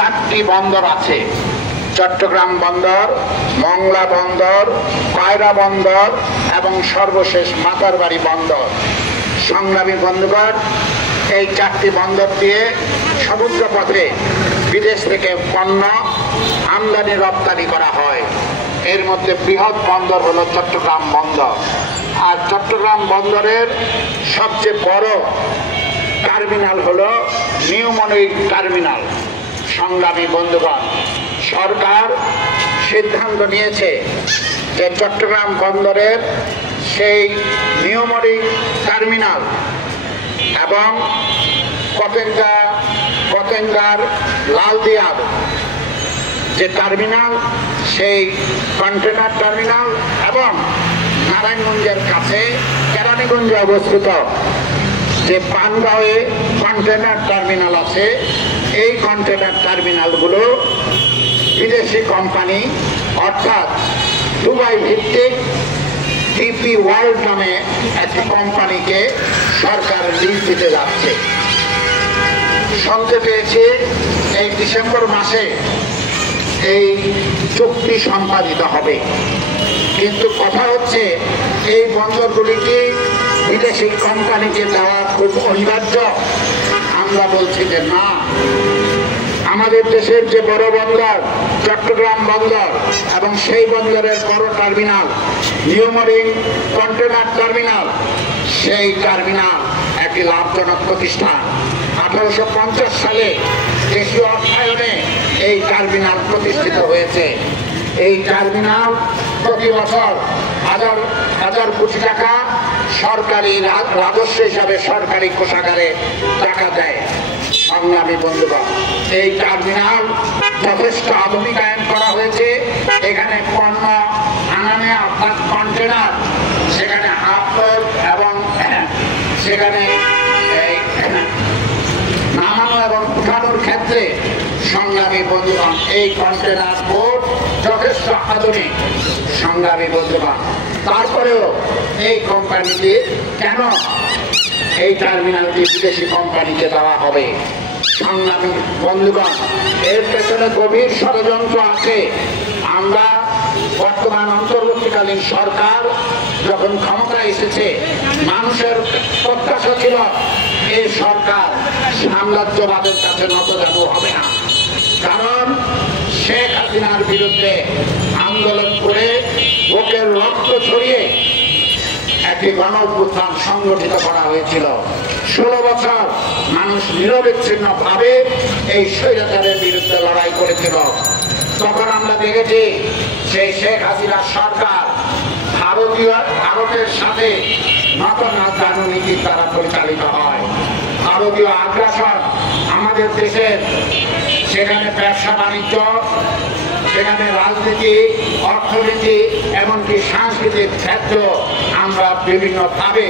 4টি বন্দর আছে, চট্টগ্রাম বন্দর, মংলা বন্দর, পায়রা বন্দর এবং সর্বশেষ মাতারবাড়ি বন্দর। সংগ্রামী বন্ধুগণ, এই 4টি বন্দর দিয়ে সমুদ্র পথে বিদেশ থেকে পণ্য আমদানি রপ্তানি করা হয়। এর মধ্যে বৃহৎ বন্দর হলো চট্টগ্রাম বন্দর। আর চট্টগ্রাম বন্দরের সবচেয়ে বড় টার্মিনাল হলো নিউ মনিক টার্মিনাল। সংগ্রামী বন্ধুগণ, সরকার সিদ্ধান্ত নিয়েছে যে চট্টগ্রাম বন্দরের সেই নিউ মনিক টার্মিনাল এবং পতেঙ্গার লালদিয়ার যে টার্মিনাল, সেই কন্টেনার টার্মিনাল এবং নারায়ণগঞ্জের কাছে কেরানীগঞ্জে অবস্থিত যে পানগাঁওয়ে কন্টেনার টার্মিনাল আছে, এই কন্টেনার টার্মিনালগুলো বিদেশি কোম্পানি অর্থাৎ দুবাই ভিত্তিক ডিপি ওয়ার্ল্ড নামে একটি কোম্পানিকে সরকার লিজ দিতে যাচ্ছে। শুনতে পেয়েছি এই ডিসেম্বর মাসে এই চুক্তি সম্পাদিত হবে, কিন্তু কথা হচ্ছে এই বন্দরগুলিকে বিদেশি কোম্পানিকে দেওয়া খুব অনিবার্য। আমরা বলছি যে না, আমাদের দেশের যে বড় বন্দর চট্টগ্রাম বন্দর এবং সেই বন্দরের বড় terminal new mooring container terminal, সেই টার্মিনাল একটি লাভজনক প্রতিষ্ঠান। 1850 সালে দেশীয় অর্থায়নে এই টার্মিনাল প্রতিষ্ঠিত হয়েছে। এই টার্মিনাল প্রতি বছর হাজার কোটি টাকা সরকারি রাজস্ব হিসাবে সরকারি কোষাগারে টাকা দেয়। সংগ্রামী বন্ধুগণ, এই টার্মিনাল যথেষ্ট আধুনিকায়ন করা হয়েছে। এখানে পণ্য আনানে অর্থাৎ কন্টেনার, সেখানে আপলোড এবং সেখানে নামানো এবং উঠানোর ক্ষেত্রে সংগ্রামী বন্ধুগণ এই কন্টেনার বোট যথেষ্ট আধুনিক। সংগ্রামী বন্ধুগণ, তারপরেও এই কোম্পানিটি কেন এই টার্মিনালটি বিদেশি কোম্পানিকে দেওয়া হবে? সংগ্রামী বন্ধুগণ, এর পেছনে গভীর ষড়যন্ত্র আছে। আমরা বর্তমান অন্তর্বর্তীকালীন সরকার যখন ক্ষমতায় এসেছে, মানুষের প্রত্যাশা ছিল এই সরকার সাম্রাজ্যবাদের কাছে নতজানু হবে না, কারণ শেখ হাসিনার বিরুদ্ধে আন্দোলন করে বুকের রক্ত ছড়িয়ে একটি গণঅভ্যুত্থান সংগঠিত করা হয়েছিল। 16 বছর মানুষ নিরবিচ্ছিন্ন ভাবে এই স্বৈরাচারের বিরুদ্ধে লড়াই করেছিল। তখন আমরা দেখেছি সেই শেখ হাসিনার সরকার ভারতের সাথে নতজানু নীতি দ্বারা পরিচালিত হয়। ভারতীয় আগ্রাসন আমাদের দেশের, সেখানে ব্যবসা বাণিজ্য, সেখানে রাজনীতি, অর্থনীতি, এমনকি সাংস্কৃতিক ক্ষেত্র আমরা বিভিন্নভাবে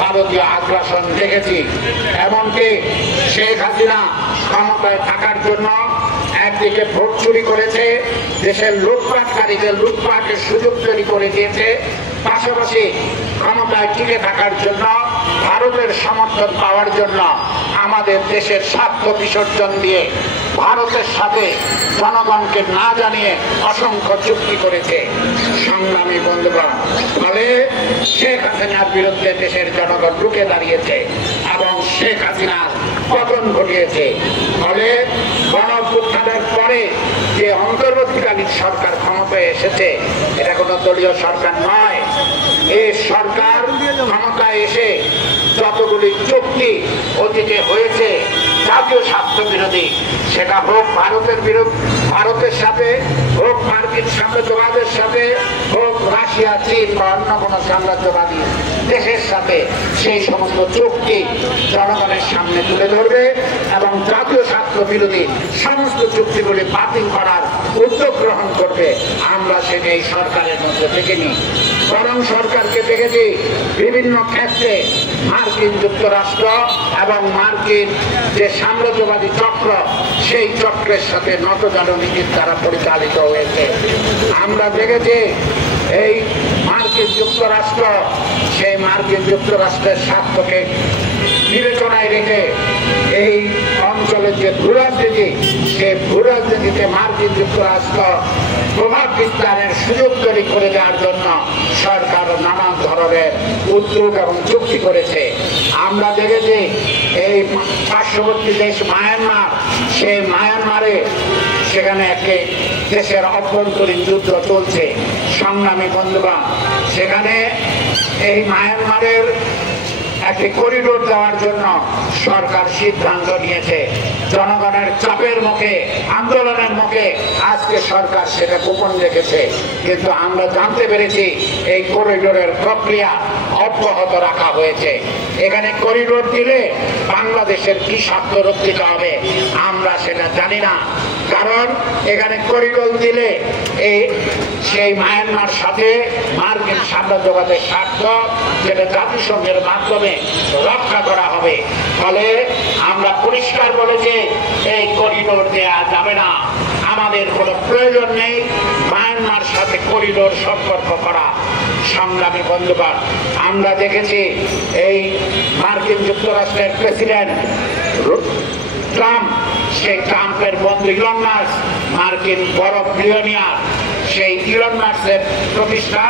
ভারতীয় আগ্রাসন দেখেছি। এমনকি শেখ হাসিনা ক্ষমতায় থাকার জন্য একদিকে ভোট চুরি করেছে, দেশের লুটপাটকারীদের লুটপাটের সুযোগ তৈরি করে দিয়েছে, পাশাপাশি ক্ষমতায় টিকে থাকার জন্য ভারতের সমর্থন পাওয়ার জন্য আমাদের দেশের স্বার্থ বিসর্জন দিয়ে ভারতের সাথে জনগণকে না জানিয়ে অসংখ্য চুক্তি করেছে। সংগ্রামী বন্ধুগণ, ফলে শেখ হাসিনার বিরুদ্ধে দেশের জনগণ রুখে দাঁড়িয়েছে এবং শেখ হাসিনার পতন ঘটিয়েছে। ফলে গণঅভ্যুত্থানের পরে যে অন্তর্বর্তীকালীন সরকার ক্ষমতায় এসেছে, এটা কোনো দলীয় সরকার নয়। এই সরকার ক্ষমতায় এসে যতগুলি চুক্তি অতীতে হয়েছে জাতীয় স্বার্থ বিরোধী, সেটা হোক ভারতের সাথে, হোক মার্কিন সাম্রাজ্যবাদের সাথে, হোক রাশিয়া, চীন বা অন্য কোনো সাম্রাজ্যবাদী দেশের সাথে, সেই সমস্ত চুক্তি জনগণের সামনে তুলে ধরবে এবং জাতীয় স্বার্থ বিরোধী সমস্ত চুক্তিগুলি বাতিল করার উদ্যোগ গ্রহণ করবে। আমরা সেটা এই সরকারের মধ্যে দেখিনি, বরং সরকারকে দেখেছি বিভিন্ন ক্ষেত্রে মার্কিন যুক্তরাষ্ট্র এবং মার্কিন যে সাম্রাজ্যবাদী চক্র, সেই চক্রের সাথে নতজানু নীতির দ্বারা পরিচালিত হয়েছে। আমরা দেখেছি এই মার্কিন যুক্তরাষ্ট্র, সেই মার্কিন যুক্তরাষ্ট্রের স্বার্থকে বিবেচনায় রেখে এই অঞ্চলের যে ভূরাজনীতি, সেই ভূরাজনীতিতে মার্কিন যুক্তরাষ্ট্র প্রভাব বিস্তারের সুযোগ তৈরি করে দেওয়ার জন্য সরকার নানান ধরনের উদ্যোগ এবং চুক্তি করেছে। আমরা দেখেছি এই পার্শ্ববর্তী দেশ মায়ানমার, সেই মায়ানমারে সেখানে একটি দেশের অভ্যন্তরীণ যুদ্ধ চলছে। সংগ্রামী বন্ধুগণ, সেখানে এই মায়ানমারের একটি করিডোর দেওয়ার জন্য সরকার সিদ্ধান্ত নিয়েছে। জনগণের চাপের মুখে, আন্দোলনের মুখে আজকে সরকার সেটা গোপন রেখেছে, কিন্তু আমরা জানতে পেরেছি এই করিডোরের প্রক্রিয়া অব্যাহত রাখা হয়েছে। এখানে করিডোর দিলে বাংলাদেশের কি স্বার্থ রক্ষিত হবে আমরা সেটা জানি না, কারণ এখানে করিডোর দিলে সেই মায়ানমার সাথে মার্কিন সাম্রাজ্যবাদের স্বার্থ যেটা জাতিসংঘের মাধ্যমে রক্ষা করা হবে। ফলে আমরা পরিষ্কার বলেছি এই করিডোর দেয়া যাবে না, আমাদের কোনো প্রয়োজন নেই মায়ানমার সাথে করিডোর সম্পর্ক করা। সংগ্রামী বন্ধুগণ, আমরা দেখেছি এই মার্কিন যুক্তরাষ্ট্রের প্রেসিডেন্ট ট্রাম্প, সেই ট্রাম্পের বন্ধু ইলন মাস্ক, মার্কিন বড় বিলিয়নিয়ার, সেই ইলন মাস্কের প্রতিষ্ঠা